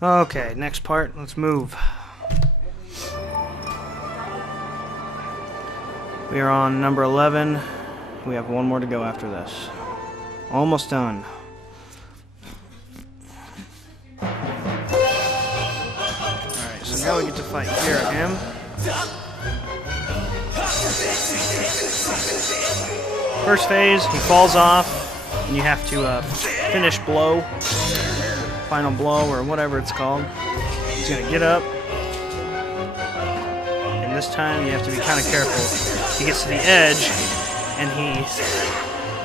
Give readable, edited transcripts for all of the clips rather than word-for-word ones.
Okay, next part. Let's move. We are on number 11. We have one more to go after this. Almost done. Alright, so now we get to fight Ghirahim. First phase, he falls off, and you have to finish blow. Final blow, or whatever it's called. He's gonna get up. And this time you have to be kind of careful. He gets to the edge, and he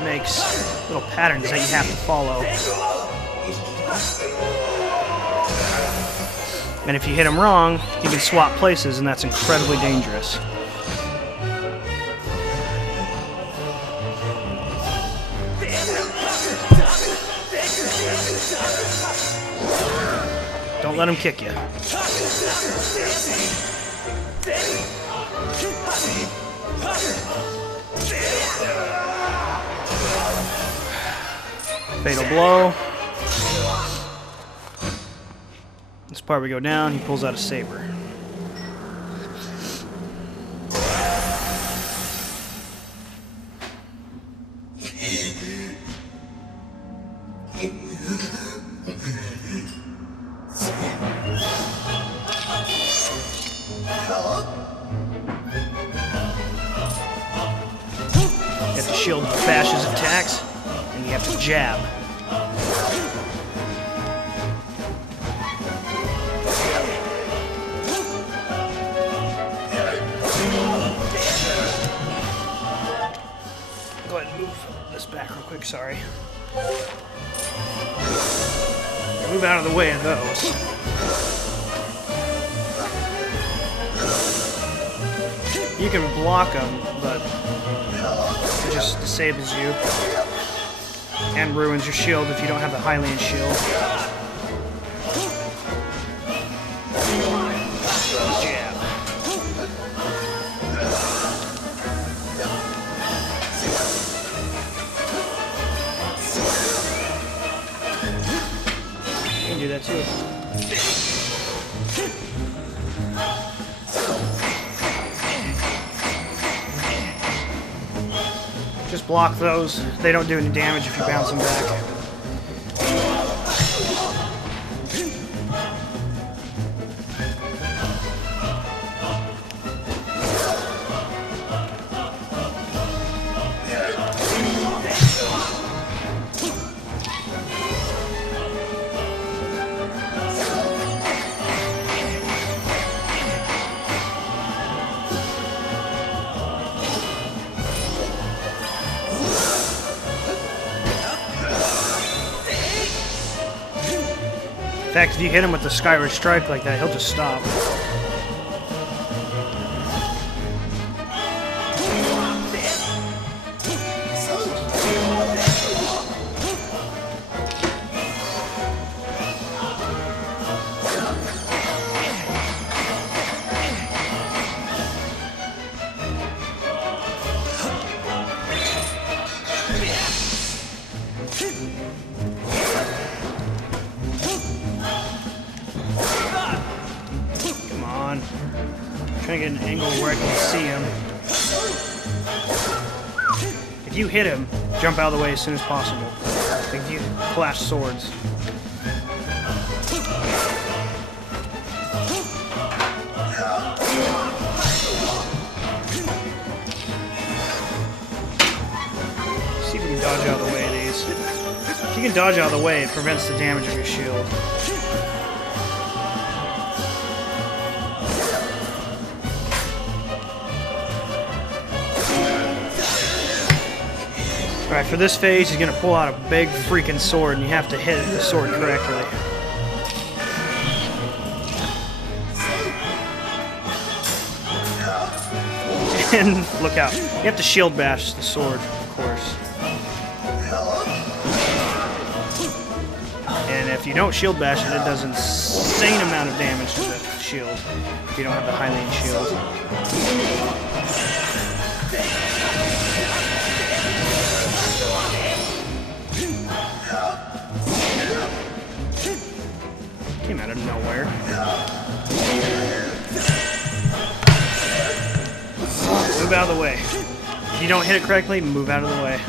makes little patterns that you have to follow. And if you hit him wrong, you can swap places, and that's incredibly dangerous. Don't let him kick you. Fatal blow. This part we go down, he pulls out a saber. You have to shield bash his attacks, and you have to jab. Go ahead and move this back real quick, sorry. Move out of the way of those. You can block them, but it just disables you and ruins your shield if you don't have the Hylian shield. Jab. You can do that too. Just block those. They don't do any damage if you bounce them back. In fact, if you hit him with the Skyward Strike like that, he'll just stop. Trying to get an angle where I can see him. If you hit him, jump out of the way as soon as possible. Like you clash swords. See if we can dodge out of the way of these. If you can dodge out of the way, it prevents the damage of your shield. Alright, for this phase, he's going to pull out a big freaking sword, and you have to hit the sword correctly. And look out. You have to shield bash the sword, of course. And if you don't shield bash it, it does an insane amount of damage to the shield if you don't have the Hylian shield. Came out of nowhere. Move out of the way. If you don't hit it correctly, move out of the way.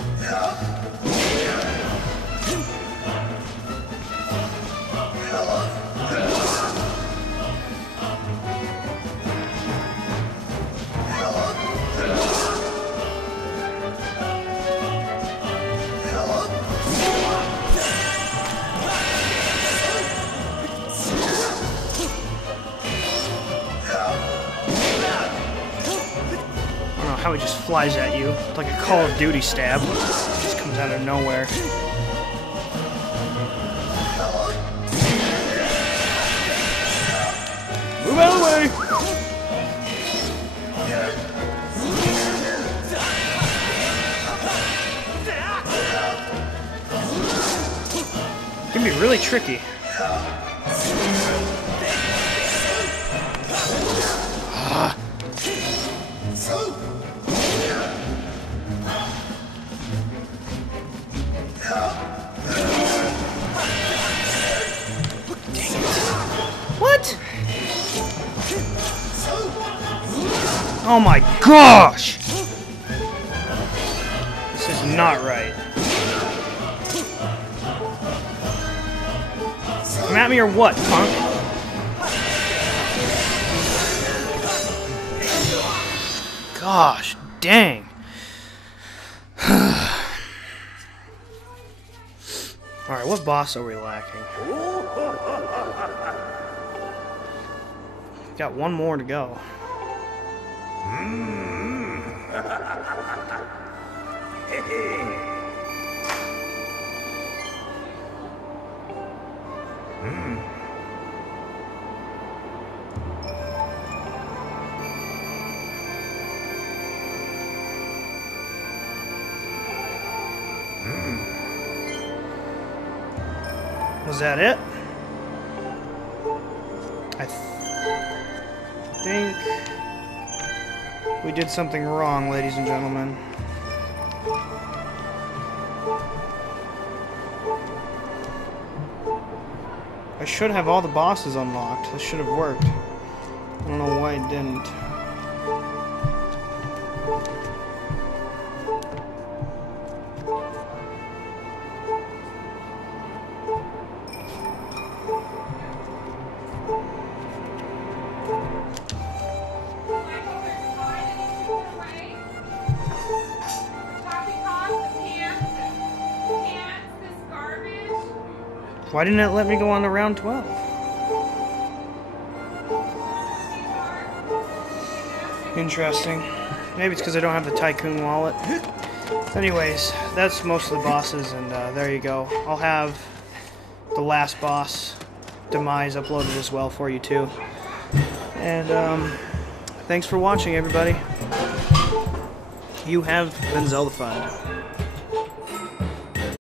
How he just flies at you. It's like a Call of Duty stab. Just comes out of nowhere. Move out of the way! It can be really tricky. What? Oh my gosh! This is not right. Come at me or what, punk? Gosh, dang. Alright, what boss are we lacking? Got one more to go. Was that it? I think we did something wrong, ladies and gentlemen. I should have all the bosses unlocked. This should have worked. I don't know why it didn't. Why didn't it let me go on to round 12? Interesting. Maybe it's because I don't have the Tycoon wallet. Anyways, that's most of the bosses, and there you go. I'll have the last boss, Demise, uploaded as well for you too. And thanks for watching, everybody. You have been Zeldafied.